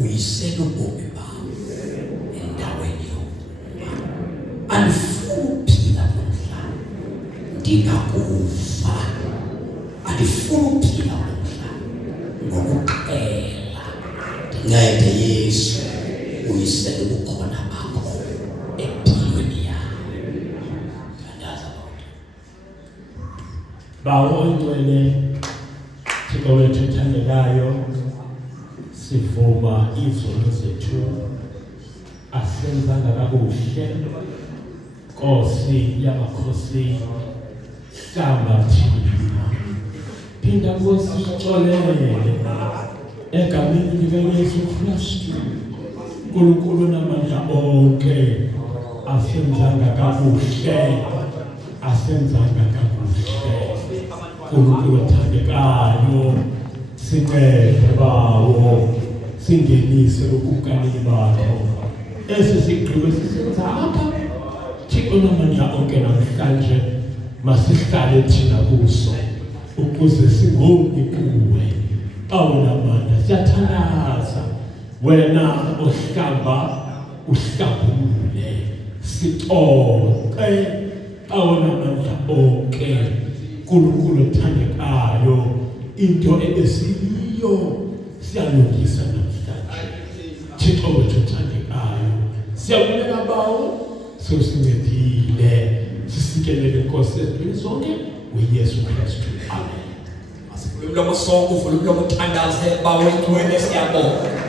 uyisele ubomi bakho endaweni yokuba. Andifuni ukuphila nomhlanje ndingakufa. Andifuni ukuphila nomhlanje ngokuqhela. Ndincede Yesu uyisele ubukhona bakho empilweni yakho. Thandaza Lord. Bawo ongcwele Thixo wethu othandekayo, sivuma izono zethu asenzanga kakuhle. Nkosi yamakhosi hlamba thina. Phinda Nkosi uxolele egameni likaYesu Kristu. Nkulunkulu namandla onke asenzanga kakuhle. Nkulunkulu othandekayo sincede bawo singenise ubukanini bakho. Esi sigqibo sisenza apha Thixo namandla onke namhlanje masihlale thina kuso ukuze singoni kuwe. Awunamandla siyathandaza wena ohlamba uhlambulule sixoxe awona namhla onke uNkulunkulu othandekayo into ebesiyiyo siyalungisa namhlanje. Thixo wethu othandekayo siyabonga bawo sosincedile sisikelele Nkosi ezintweni zonke uYesu Kristu. Amen. Asivule umlomo sonke, uvule umlomo uthandaze bawethu wena siyabonga.